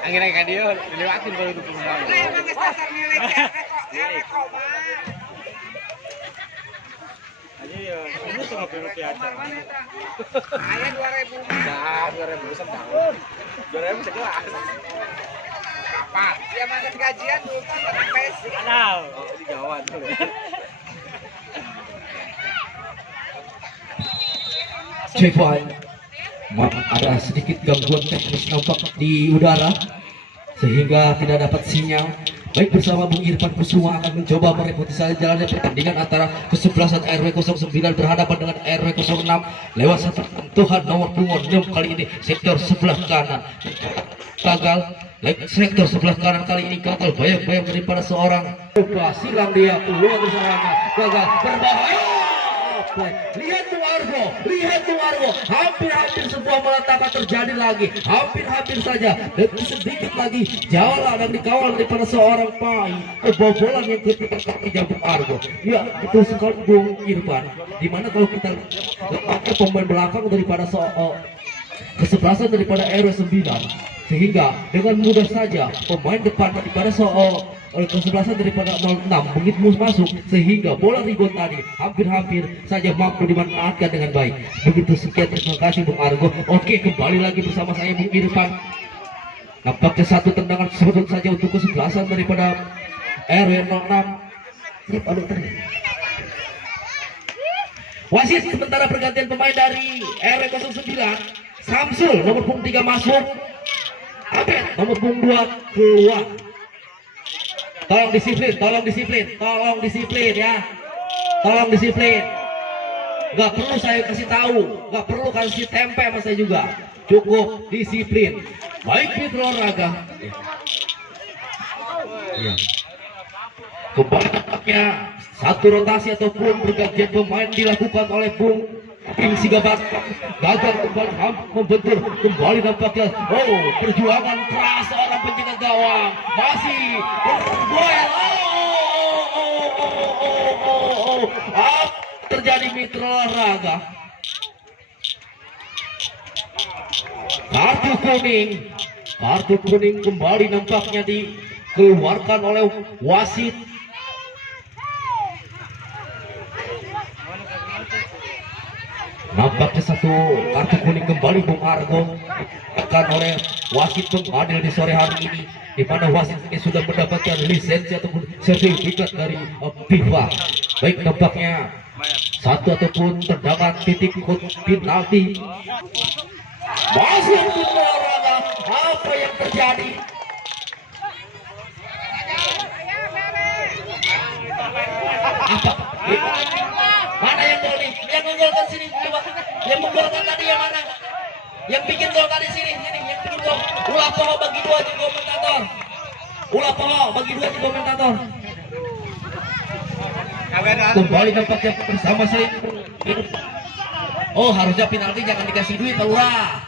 Angin kayak dia lewatin kalau itu pemain. Aja ya, ini cuma penalti aja. Ayah 2000. Nah, 2000 sedang. 2000 sekelas. Kapan? Dia mana gajian dulu kan PES. Ada. Oh, di Jawa tuh. Cepat. Ada sedikit gangguan teknis nampak di udara sehingga tidak dapat sinyal. Baik, bersama Bung Irfan Kusuma akan mencoba merepotasi jalannya pertandingan antara kesebelasan RW 09 berhadapan dengan RW 06 lewat satu sentuhan nomor punggung 6 kali ini sektor sebelah kanan gagal. Sektor sebelah kanan kali ini gagal bayang-bayang daripada seorang silang dia keluar bersama gagal berbahaya. Lihat tuh Argo, hampir sebuah malapetaka terjadi lagi, hampir saja, dan sedikit lagi jalan dan dikawal daripada seorang Pai kebobolan yang ketika kaki jambut Argo. Ya betul sekali Bung Irfan, dimana kalau kita lihat pemain belakang daripada kesebelasan daripada RW 9, sehingga dengan mudah saja pemain depan daripada kesebelasan daripada 06 begitu masuk sehingga bola rebound tadi hampir saja mampu dimanfaatkan dengan baik. Begitu sekian, terima kasih Bung Argo. Oke, kembali lagi bersama saya Bung Irfan. Nampaknya satu tendangan sudut saja untuk kesebelasan daripada RW 06. Wasit sementara pergantian pemain dari RW 09. Samsul nomor punggung 3 masuk, Abed nomor punggung 2 keluar. Tolong disiplin ya, tolong disiplin. Gak perlu saya kasih tahu, gak perlu kasih tempe sama saya juga, cukup disiplin. Baik Mitra Olahraga. Kembalinya satu rotasi ataupun pergantian pemain dilakukan oleh Bung King Sigabat. Gagal kembali membentur kembali nampaknya. Oh, perjuangan keras seorang penjaga gawang masih berduel. Terjadi Mitra Olahraga. Kartu kuning kembali nampaknya dikeluarkan oleh wasit. Nampaknya satu kartu kuning kembali Bung Argo akan oleh wasit pengadil di sore hari ini, di mana wasit ini sudah mendapatkan lisensi ataupun sertifikat dari FIFA. Baik, nampaknya satu ataupun tendangan titik penalti masuk di olahraga. Apa yang terjadi? Mana yang gol nih? Yang menggolkan sini, coba. Yang menggolkan tadi yang mana? Yang bikin gol tadi sini, yang bikin gol. Ulah poho bagi dua di komentator. Kembali nampaknya bersama saya. Oh, harusnya penalti jangan dikasih duit, Laura.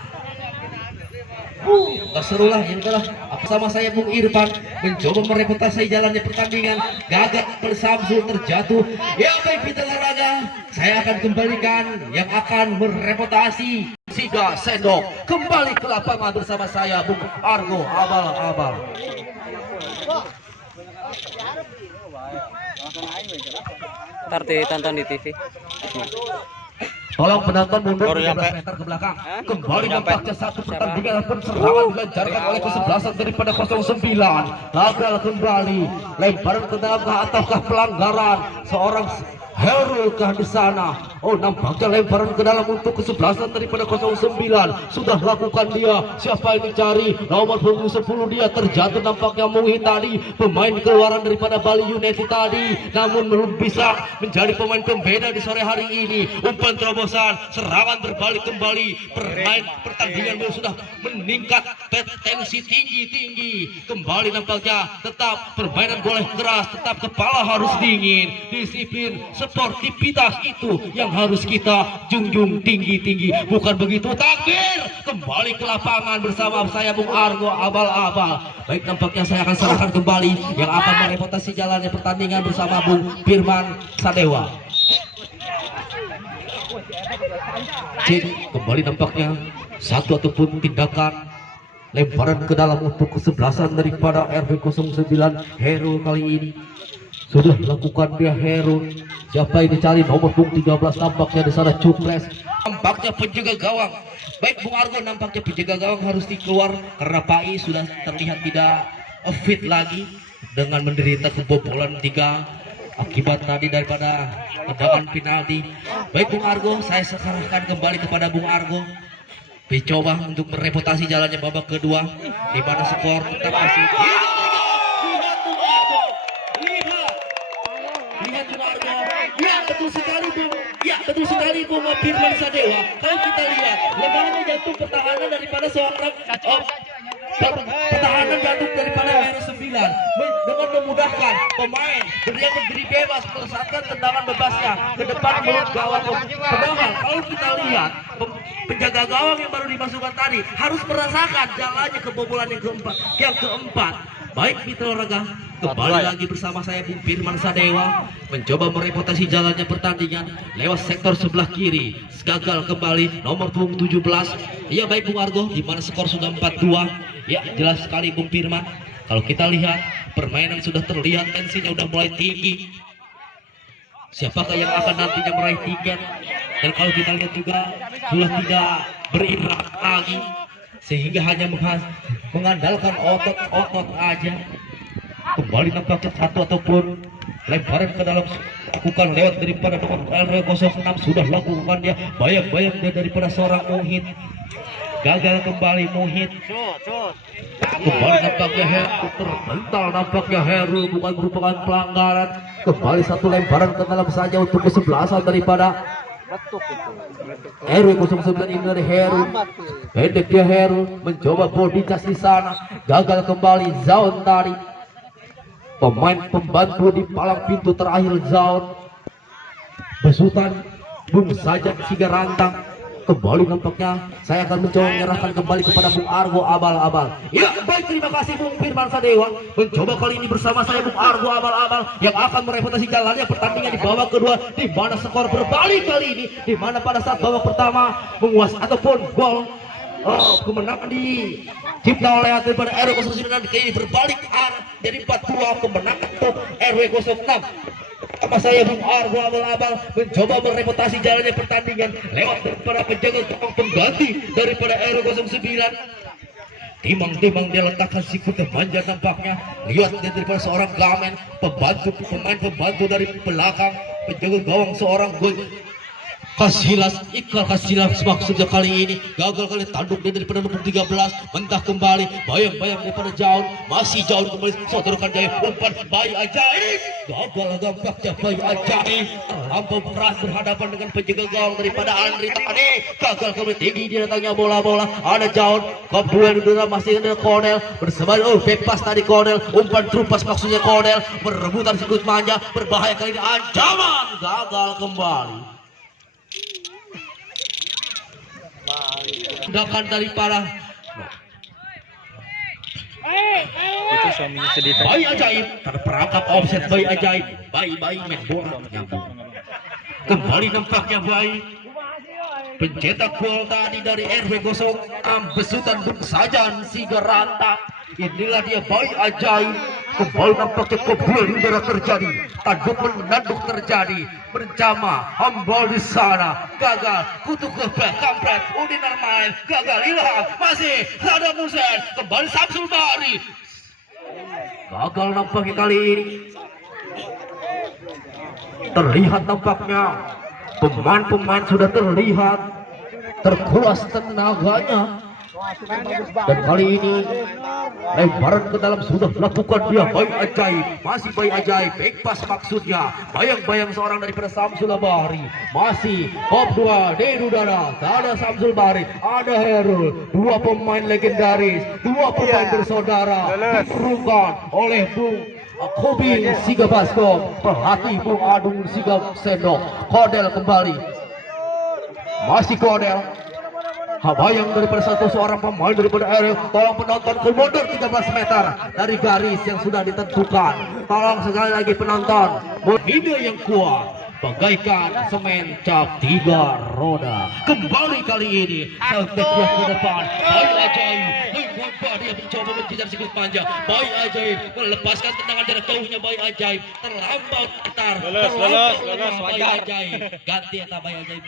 Gak seru lah, ya udahlah. Sama saya Bung Irfan mencoba merepotasi jalannya pertandingan. Gagal Samsul terjatuh. Ya baik Mitra Olahraga, saya akan kembalikan yang akan merepotasi Siga Sendok kembali ke lapangan bersama saya Bung Argo Abal. Ntar ditonton di TV. Tolong penonton mundur 13 meter ke belakang. Kembali nampaknya satu pertandingan pun serangan dilancarkan oleh kesebelasan daripada 09. Gagal kembali. Lemparan ke dalam ataukah pelanggaran seorang Herul kah di sana? Oh, nampaknya lemparan ke dalam untuk kesebelasan daripada 09. Sudah lakukan dia. Siapa yang dicari? Nomor punggung 10 dia terjatuh nampaknya Muhi tadi. Pemain keluaran daripada Bali United tadi. Namun belum bisa menjadi pemain pembeda di sore hari ini. Umpan terobosan, serangan berbalik kembali. Pertandingan sudah meningkat, tensi tinggi. Kembali nampaknya tetap permainan boleh keras, tetap kepala harus dingin, disiplin. Sportivitas itu yang harus kita junjung tinggi. Bukan begitu, takbir. Kembali ke lapangan bersama saya Bung Argo Abal. Baik, nampaknya saya akan serahkan kembali yang akan merepotasi jalannya pertandingan bersama Bung Firman Sadewa. Cek kembali nampaknya satu ataupun tindakan lemparan ke dalam untuk kesebelasan daripada RW09 Hero kali ini. Sudah dilakukan dia Hero. Siapa yang dicari nomor punggung 13 nampaknya di sana Cukres. Nampaknya penjaga gawang. Baik Bung Argo, nampaknya penjaga gawang harus dikeluar karena Pai sudah terlihat tidak fit lagi dengan menderita kebobolan 3 akibat tadi daripada tendangan penalti. Baik Bung Argo, saya serahkan kembali kepada Bung Argo. Dicoba untuk mereputasi jalannya babak kedua, di mana skor tetap masih. Lihat Bung Argo, ya betul sekali Bung, ya betul sekali Bung Firman Sadewa. Kalau kita lihat lemahnya jantung pertahanan daripada seorang pertahanan jantung daripada R9 dengan memudahkan pemain yang berdiri bebas melesatkan tendangan bebasnya ke depan mulut gawang. Padahal kalau kita lihat penjaga gawang yang baru dimasukkan tadi harus merasakan jalannya kebobolan yang keempat. Baik Mitra Raga, kembali lagi bersama saya Bung Firman Sadewa mencoba mereputasi jalannya pertandingan lewat sektor sebelah kiri. Gagal kembali nomor punggung 17. Ya baik Bung Argo, di mana skor sudah 4-2. Ya jelas sekali Bung Firman. Kalau kita lihat permainan sudah terlihat tensinya sudah mulai tinggi. Siapakah yang akan nantinya meraih tiket? Dan kalau kita lihat juga sudah tidak berirak lagi, sehingga hanya mengandalkan otot-otot aja. Kembali nampaknya satu ataupun lemparan ke dalam lakukan lewat daripada nomor RW06 sudah lakukan dia bayang-bayang dia daripada seorang Muhid. Gagal kembali Muhid. Kembali nampaknya Heru terbental, nampaknya Heru bukan merupakan pelanggaran. Kembali satu lemparan ke dalam saja untuk kesebelasan daripada RW09 ini dari Heru. Pendek dia Heru mencoba body touch di sana. Gagal kembali Zaun tadi. Pemain pembantu di palang pintu terakhir Zaun. Besutan Bung Sajak Siga Rantang. Kembali nampaknya saya akan mencoba menyerahkan kembali kepada Bung Argo Abal-Abal. Ya baik, terima kasih Bung Firman Sadewa. Mencoba kali ini bersama saya Bung Argo Abal-Abal yang akan mereputasi jalannya pertandingan di babak kedua, di mana skor berbalik kali ini, di mana pada saat babak pertama menguasai ataupun gol kemenangan di cipta oleh daripada RW09 kali ini berbalik arah jadi 4-2 kemenangan untuk RW06. Sama saya Bung Argo Abal-Abal mencoba mereputasi jalannya pertandingan lewat daripada penjaga gawang pengganti daripada RW09. Timang-timang dia letakkan sikut dan manja nampaknya. Lihat dia daripada seorang gamen pemain pembantu dari belakang penjaga gawang seorang gol Kasilas, Iqbal Kasilas maksudnya kali ini gagal kali tanduk dia daripada nomor 13, mentah kembali bayang-bayang daripada jauh, masih jauh kembali sodorkan jaya umpan Bayi Ajaib, gagal gampaknya Bayi Ajaib terlampau keras berhadapan dengan penjaga gawang daripada Andri Tani. Gagal kembali tinggi dia datangnya bola ada jauh kop duel udara masih ada Cornel bersama bebas tadi Cornel, umpan terupas maksudnya Cornel berebutan sikut manja berbahaya kali ini ancaman gagal kembali. Tindakan daripada Itu suaminya sedih tadi. Bayi Ajaib terperangkap offset. Bayi Ajaib, bayi main bola nyambung. Kembali nampaknya Bayi pencetak gol tadi dari RW06 besutan Bung Sajan Siga Rantang. Inilah dia Bayi Ajaib. Kembali nampaknya kobul di udara terjadi, tanduk menanduk terjadi, bersama hambal di sana, gagal, kutuk kebek, kampret, Udin Armain, gagal, hilang, masih, Sadam Hussein, kembali Samsul Bahri, gagal nampaknya kali ini, terlihat nampaknya, pemain-pemain sudah terlihat, terkuras tenaganya, dan kali ini lemparan ke dalam sudah dilakukan dia Bayi Ajaib, masih Bayi Ajaib back pass maksudnya bayang-bayang seorang daripada Samsul Bahri, masih hop 2 di udara, ada Samsul Bahri, ada Herul, dua pemain legendaris, dua pemain bersaudara diperlukan oleh Bung Kobi Siga Baskom, pelatih Bung Adung Siga Sendok. Kodel kembali, masih Kodel. Habayang daripada seorang pemain daripada RW. Tolong penonton mundur 13 meter dari garis yang sudah ditentukan. Tolong sekali lagi penonton, video yang kuat, bagaikan semen cap 3 roda. Kembali kali ini sampai ke depan. Bayi Ajaib menggoda, dia mencoba mengejar sikut panjang. Bayi Ajaib melepaskan tendangan jarak jauhnya. Bayi Ajaib terlampau tetar. Lolos, Bayi wajar. Ajaib ganti ya Bayi Ajaib.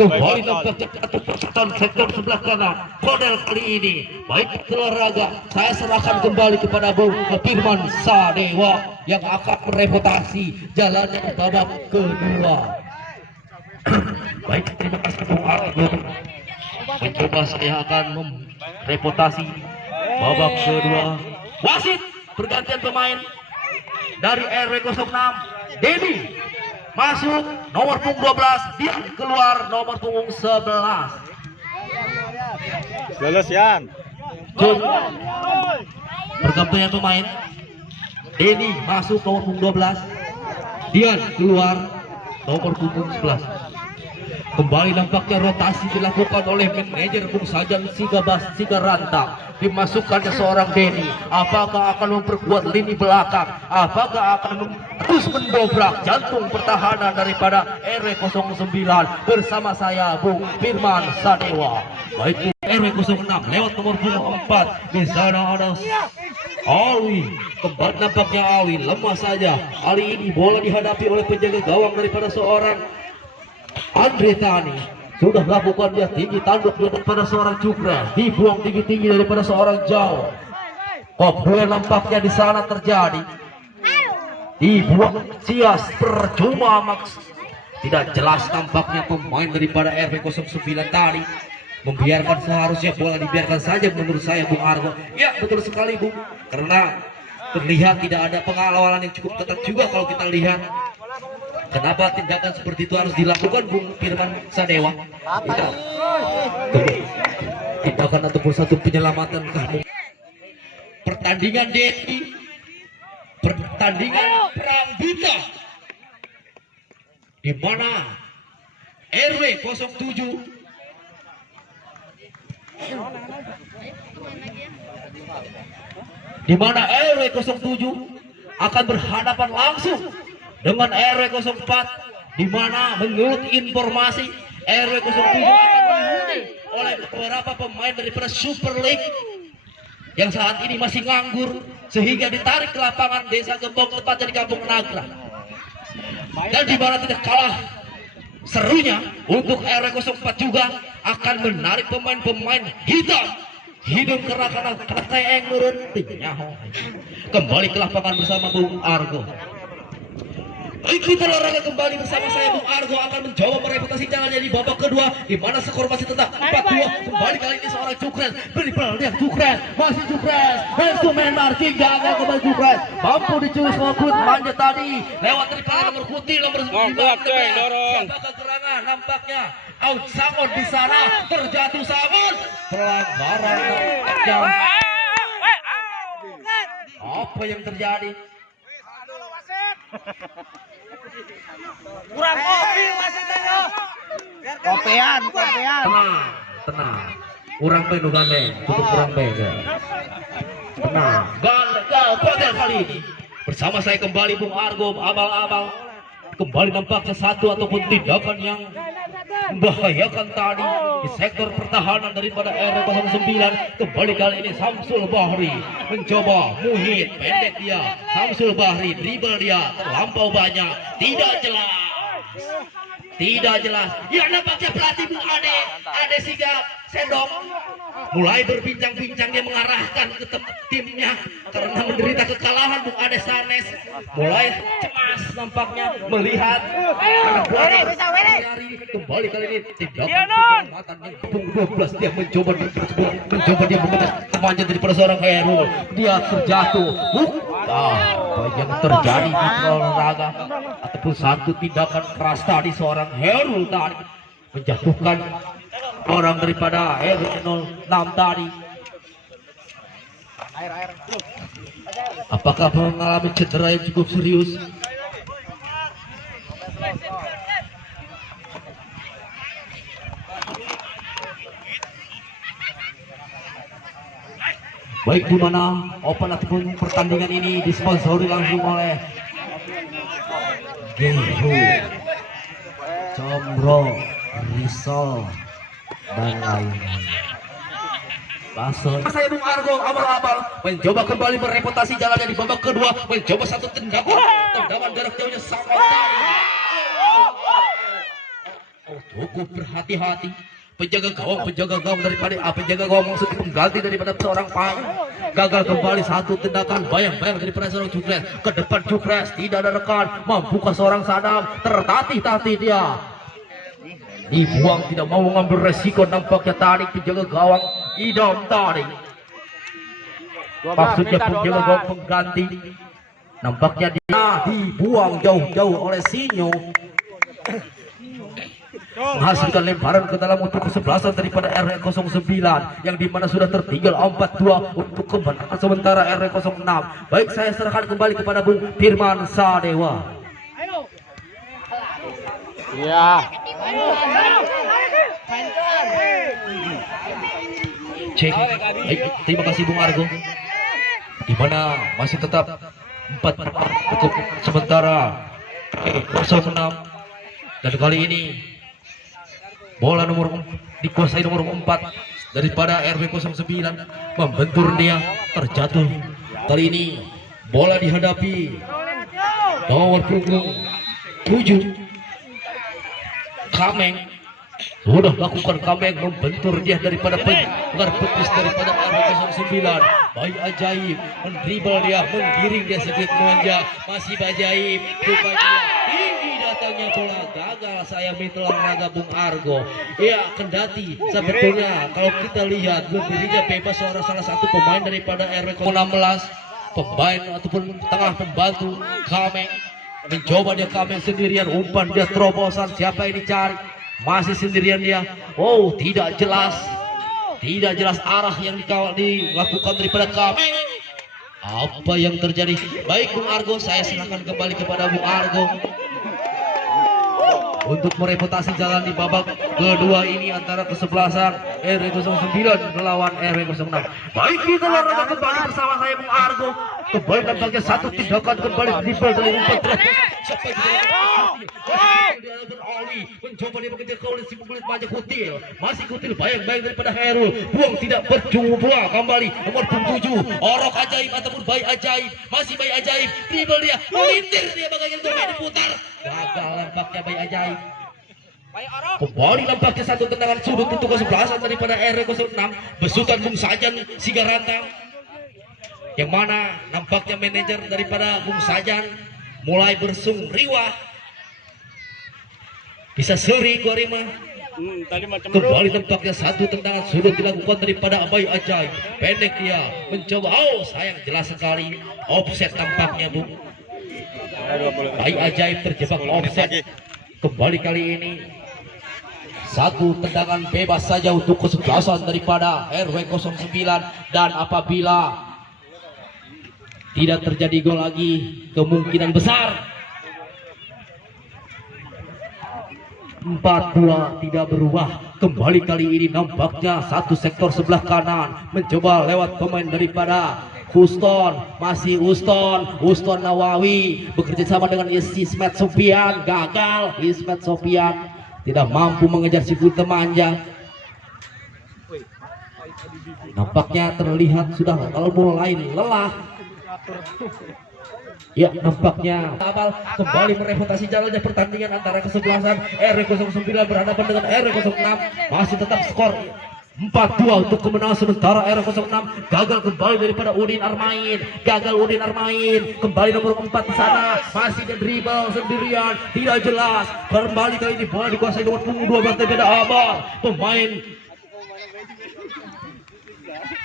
Kembali nampak atau persetan sektor sebelah kanan. Model kali ini baik olahraga, saya serahkan kembali kepada Bung Firman Sadewa yang akan mereputasi jalannya ke babak kedua. Baik, terima kasih Bung Argo. Mencoba saya akan mereputasi babak kedua. Wasit pergantian pemain dari RW 06 Dedi masuk nomor punggung 12, dia keluar nomor punggung 11. Lolos Yan. Pergantian pemain. Denny masuk nomor punggung 12, Dian keluar nomor punggung 11. Kembali nampaknya rotasi dilakukan oleh manajer Bung Sajang Sigarantang. Dimasukkannya seorang Denny. Apakah akan memperkuat lini belakang? Apakah akan terus mendobrak jantung pertahanan daripada RW 09 bersama saya Bung Firman Sadewa. Baik, RW 06 lewat nomor punggung 4. Di sana ada Alwi. Kembali nampaknya Alwi lemah saja. Kali ini bola dihadapi oleh penjaga gawang daripada seorang Andre Tani. Sudah lakukan dia tinggi tanduk daripada seorang Cukra, dibuang tinggi-tinggi daripada seorang Jauh. Obrolan nampaknya di sana terjadi. Dibuang sias percuma maks. Tidak jelas nampaknya pemain daripada RW 09 tadi membiarkan, seharusnya bola dibiarkan saja menurut saya Bung Argo. Ya betul sekali Bung, karena terlihat tidak ada pengawalan yang cukup ketat juga kalau kita lihat. Kenapa tindakan seperti itu harus dilakukan Bung Firman Sadewa? Tidak. Tindakan ataupun satu penyelamatan kamu. Pertandingan Dedi, pertandingan perang buta, di mana RW 07 di mana RW 07 akan berhadapan langsung dengan RW 04, di mana menurut informasi RW 07 akan dihuni oleh beberapa pemain daripada Super League yang saat ini masih nganggur, sehingga ditarik ke lapangan Desa Gembong, tepatnya di Kampung Nagra. Dan di mana tidak kalah serunya untuk RW 04 juga akan menarik pemain-pemain hitam hidung karena teeng nurun tinyaho. Kembali ke lapangan bersama Bung Argo. Kita olahraga kembali bersama saya Bung Argo akan mencoba mereputasi jalannya di babak kedua, di mana skor masih tetap 4-2. Kembali kali ini seorang Cukres, dribble dia Cukres, masih Cukres, instrumen marking jangan kembali Cukres, mampu dicuri sama Kut manja tadi lewat dari nomor putih nomor 9. Siapakah gerangan nampaknya out Sangon di sana, terjatuh Sangon, pelanggaran jam. Apa yang terjadi? Kurang kopi wasitnya. Kopian. Tenang. Kurang pe nu gandeng, tutup kurang pe. Tenang. Gandeng kali ini. Bersama saya kembali Bung Argo, abal-abal. Kembali nampaknya satu ataupun tindakan yang membahayakan tadi di sektor pertahanan daripada RW 09. Kembali kali ini Samsul Bahri mencoba muhit pendek dia. Samsul Bahri dribble dia terlampau banyak, tidak jelas. Ya nampaknya pelatih Bung Ade Sigap Sendok mulai berbincang-bincang, dia mengarahkan ke timnya karena menderita kekalahan. Bung Ade Sanes mulai cemas nampaknya melihat kembali kali ini tindakan yang Bung 12 dia mencoba dia memetas temannya daripada seorang Herul, dia terjatuh. Apa yang terjadi di olahraga ataupun satu tindakan keras tadi seorang Herul tadi menjatuhkan orang daripada RW 06 tadi. Apakah mengalami cedera yang cukup serius? Baik, di mana open ataupun pertandingan ini disponsori langsung oleh Gehu, Comro, Risol, dan lain-lain. Saya Bung Argo abal-abal mencoba kembali mereputasi jalannya di babak kedua, mencoba satu tendangan jarak jauhnya sangat cukup berhati-hati. Penjaga gawang daripada penjaga gawang maksud pengganti daripada seorang Pang gagal kembali satu tendangan bayang-bayang daripada seorang Jukres ke depan. Jukres tidak ada rekan, mampukah seorang Sadam, tertatih-tatih dia dibuang, tidak mau mengambil resiko, nampaknya tarik penjaga gawang Idom tarik, maksudnya penjaga gawang pengganti, nampaknya dia dibuang jauh-jauh oleh Sinyo, menghasilkan lemparan ke dalam untuk kesebelasan daripada RW09 yang dimana sudah tertinggal 4-2 untuk kemenangan sementara RW06. Baik, saya serahkan kembali kepada Bung Firman Sadewa. Ya. Cek. Baik, terima kasih Bung Argo. Dimana masih tetap 4 untuk sementara 06, dan kali ini bola nomor dikuasai nomor 4 daripada RW09, membentur dia terjatuh. Kali ini bola dihadapi nomor punggung 7 Kameng, sudah lakukan Kameng membentur dia daripada pengar petis daripada RW09. Baik Ajaib mendribble dia, menggiring dia sedikit menanja, masih Ajaib rupanya tinggi datangnya bola, gagal saya telah raga Bung Argo. Ya, kendati sebetulnya kalau kita lihat berdirinya bebas salah satu pemain daripada RW16, pemain ataupun tengah pembantu Kameng, mencoba dia Kameng sendirian, umpan dia terobosan, siapa yang dicari, masih sendirian dia. Oh, tidak jelas arah yang dilakukan daripada Kameng. Apa yang terjadi? Baik Bung Argo, saya serahkan kembali kepada Bung Argo untuk mereputasi jalan di babak kedua ini antara kesebelasan RW09 melawan RW06. Baik, kita lakukan kembali bersama saya Bung Argo. Kembali nampaknya satu tindakan kembali dribble dari umpan sampai Oli mencoba dia mengejar Kaulin si kulit maju Kutil, masih Kutil bayang-bayang daripada Herul, buang tidak berjumpa kembali nomor 7 Orok Ajaib ataupun Bayi Ajaib, masih Bayi Ajaib dribble dia, melintir dia bagaikan domain diputar, gagal nampaknya Bayi Ajaib. Kembali nampaknya satu tendangan sudut untuk kesebelasan daripada RW06, besutan Bung Sajan Sigarantang, yang mana nampaknya manajer daripada Bung Sajan mulai bersung riwah. Bisa seri gua Rima. Kembali tampaknya satu tendangan sudah dilakukan daripada Abai Ajaib. Pendek dia mencoba. Oh, sayang, jelas sekali offset tampaknya Bung. Abai Ajaib terjebak offset. Kembali kali ini satu tendangan bebas saja untuk kesebelasan daripada RW09, dan apabila tidak terjadi gol lagi, kemungkinan besar 4-2 tidak berubah. Kembali kali ini nampaknya satu sektor sebelah kanan mencoba lewat pemain daripada Houston, masih Houston Nawawi bekerja sama dengan Ismet Sofian, gagal. Ismet Sofian tidak mampu mengejar si Buta Manja. Nampaknya terlihat sudah mulai lelah. Ya, nampaknya Abal kembali mereputasi jalannya pertandingan antara kesebelasan RW09 berhadapan dengan RW06. Masih tetap skor 4-2 untuk kemenangan sementara RW06. Gagal kembali daripada Udin Armain, kembali nomor 4 di sana, masih dia dribble sendirian, tidak jelas. Kembali kali ini bola dikuasai nomor punggung 12 daripada Abal, pemain.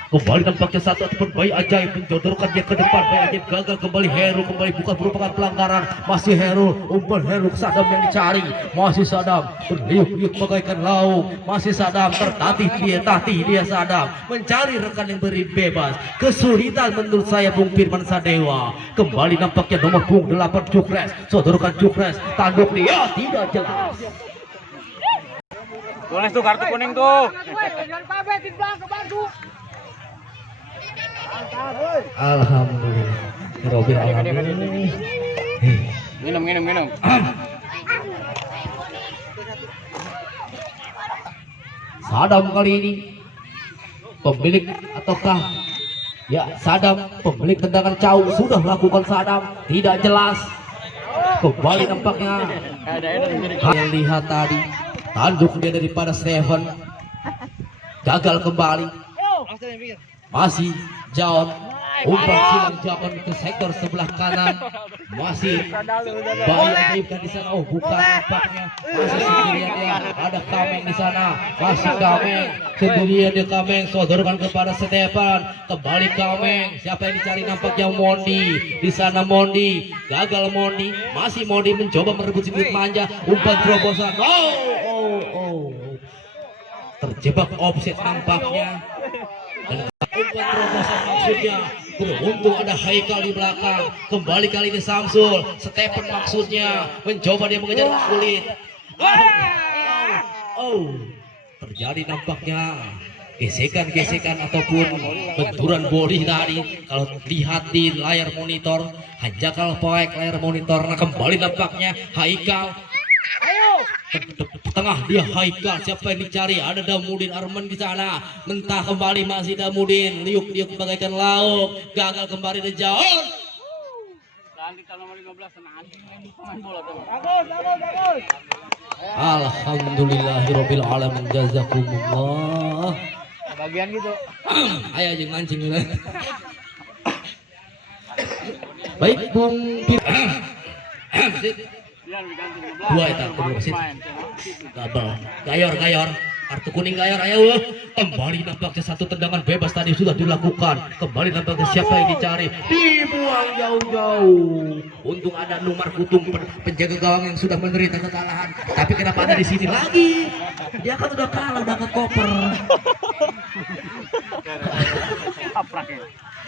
Kembali tampaknya satu ataupun Bayi Ajaib menjodorkan dia ke depan. Bayi Ajaib gagal kembali. Herul kembali, bukan merupakan pelanggaran. Masih Herul, umpan Herul Sadam yang dicari. Masih Sadam berliuk-liuk bagaikan lauk. Masih Sadam tertatih dia Sadam mencari rekan yang beri bebas. Kesulitan menurut saya Bung Firman Sadewa. Kembali nampaknya nomor punggung 8 Jukres, sodorkan Jukres, tanduk dia tidak jelas. Boleh tuh kartu kuning tuh. Alhamdulillah. Minum. Sadam kali ini pemilik ataukah ya Sadam pemilik tendangan jauh sudah lakukan Sadam tidak jelas. Kembali nampaknya yang lihat tadi tanduk dia daripada Stephen gagal kembali, masih jauh umpan silang Japon ke sektor sebelah kanan, masih bahaya diibkan di sana. Oh bukan, nampaknya masih sendirian dia, ada Kameng di sana, masih Kameng sendirian dia. Kameng sodorkan kepada Stefan, kembali Kameng, siapa yang dicari nampaknya Mondi di sana. Mondi gagal, Mondi masih Mondi mencoba merebut sirkuit manja, umpan terobosan. Oh terjebak offset nampaknya. Dan umpan terobosan maksudnya, beruntung ada Haikal di belakang. Kembali kali ini Samsul, Stephen maksudnya mencoba dia mengejar kulit. Terjadi nampaknya gesekan ataupun benturan body tadi. Kalau lihat di layar monitor, hanya kalau pakai layar monitor. Nah kembali nampaknya Haikal. Tengah dia Haikal, siapa yang dicari? Ada Damudin Arman di sana. Mentah kembali masih Damudin, liuk bagaikan lauk. Gagal kembali di jauh. Alhamdulillahirabbil alamin, jazakumullah. Bagian gitu. Ayo aja mancing dulu. Baik Bung dua itu wasit double gayor kartu kuning gayor. Ayo kembali nampaknya satu tendangan bebas tadi sudah dilakukan. Kembali nampaknya siapa yang dicari, dibuang jauh. Untung ada Numar Kutung, penjaga gawang yang sudah menderita kekalahan. Tapi kenapa ada di sini lagi? Dia kan udah kalah, udah ke koper.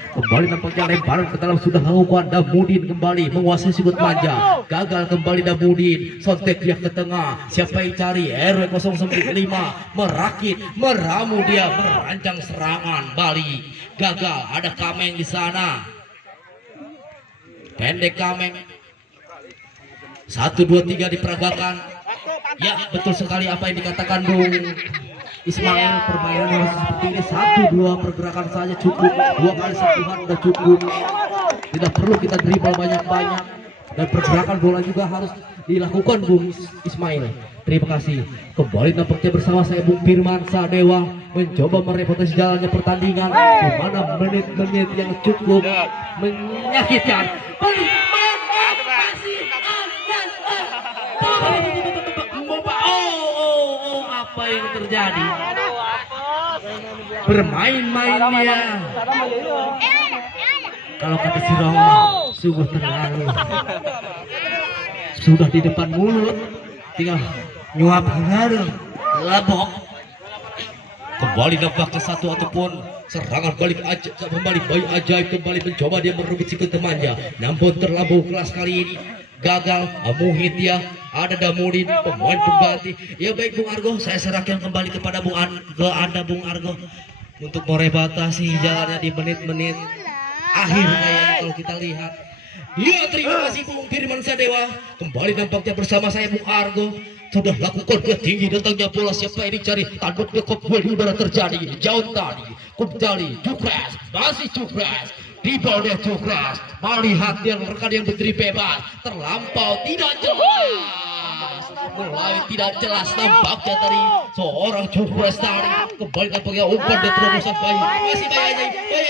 Kembali nampaknya lemparan ke dalam sudah lakukan. Damudin kembali menguasai sudut manja, gagal kembali Damudin, sontek dia ke tengah. Siapa yang cari? RW 095 merakit, meramu dia, merancang serangan. Bali gagal, ada Kameng di sana, pendek Kameng. 1, 2, 3 diperagakan. Ya betul sekali apa yang dikatakan Bung Ismail, permainan harus seperti ini. 1, 2 pergerakan saja cukup, 2 kali sentuhan sudah cukup, tidak perlu kita dribble banyak-banyak. Dan pergerakan bola juga harus dilakukan Bung Ismail. Terima kasih. Kembali nampaknya bersama saya Bung Firman Sadewa mencoba merepotasi jalannya pertandingan, di mana menit-menit yang cukup menyakitkan. Apa yang terjadi? Bermain-main dia. Kalau kata si Romo, sungguh terlalu. Sudah di depan mulut, tinggal nyuap ngaruh, labok. Kembali nampaknya satu ataupun serangan balik aja, kembali bayi ajaib kembali mencoba dia merebut sikut temannya. Namun terlalu kelas kali ini gagal. Muhid dia, ada Damudin pemain pengganti. Ya baik Bung Argo, saya serahkan kembali kepada Bung Anda Bung Argo untuk merebatasi jalannya di menit-menit akhir kayaknya kalau kita lihat. Ya terima kasih Bung Firman Sadewa. Kembali nampaknya bersama saya Bung Argo sudah lakukan dia tinggi datangnya bola. Siapa yang dicari? Tanduk ke kopel di udara terjadi jauh tadi. Kembali Cukres, masih Cukres, dribble dia Cukres, melihat yang rekan yang berdiri bebas, terlampau tidak jelas, mulai tidak jelas nampaknya tadi seorang Cukres tadi. Kembali nampaknya umpan dia terobosan bayi, masih bayi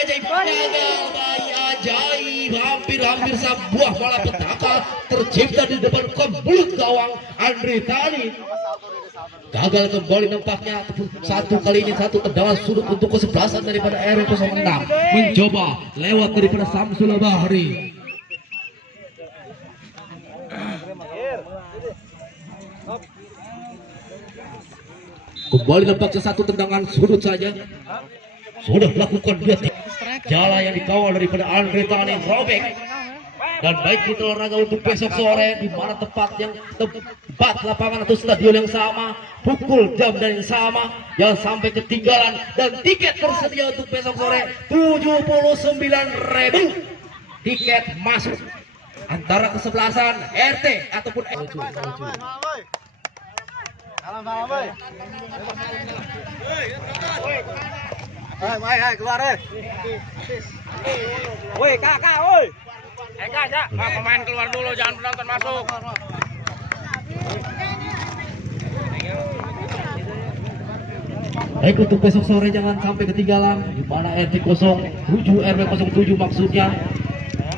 ajaib, gagal bayi ajaib, hampir sebuah malapetaka tercipta di depan mulut gawang Andre tadi. Gagal kembali nampaknya satu kali ini, satu tendangan sudut untuk kesebelasan daripada RW 06 mencoba lewat daripada Samsul Bahri. Kembali nampaknya satu tendangan sudut saja sudah melakukan dia jala yang dikawal daripada Andre Tani robek. Dan baik kita olahraga untuk besok sore, di mana tempat lapangan atau stadion yang sama, pukul jam dan yang sama, yang sampai ketinggalan. Dan tiket tersedia untuk besok sore 79.000 tiket masuk. antara kesebelasan RT ataupun Woi, kakak, woi. Kak, pemain keluar dulu, jangan penonton masuk. Baik, untuk besok sore jangan sampai ketinggalan di mana RT 07 RW 07 maksudnya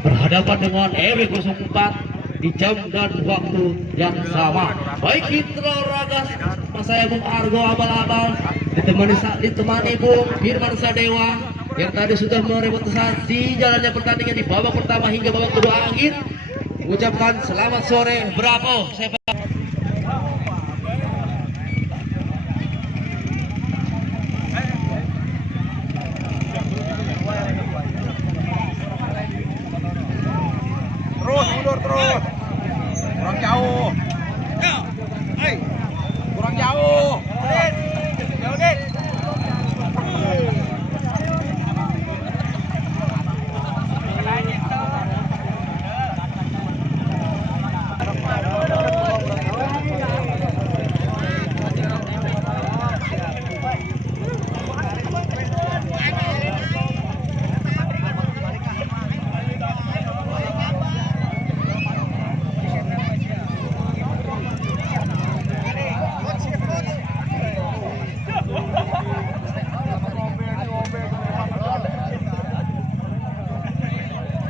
berhadapan dengan RW 04 di jam dan waktu yang sama. Baik, Intro Ragas saya Bung Argo abal-abal ditemani Bung Firman Sadewa yang tadi sudah meremontasi jalannya pertandingan di babak pertama hingga babak kedua akhir. Mengucapkan selamat sore, bravo.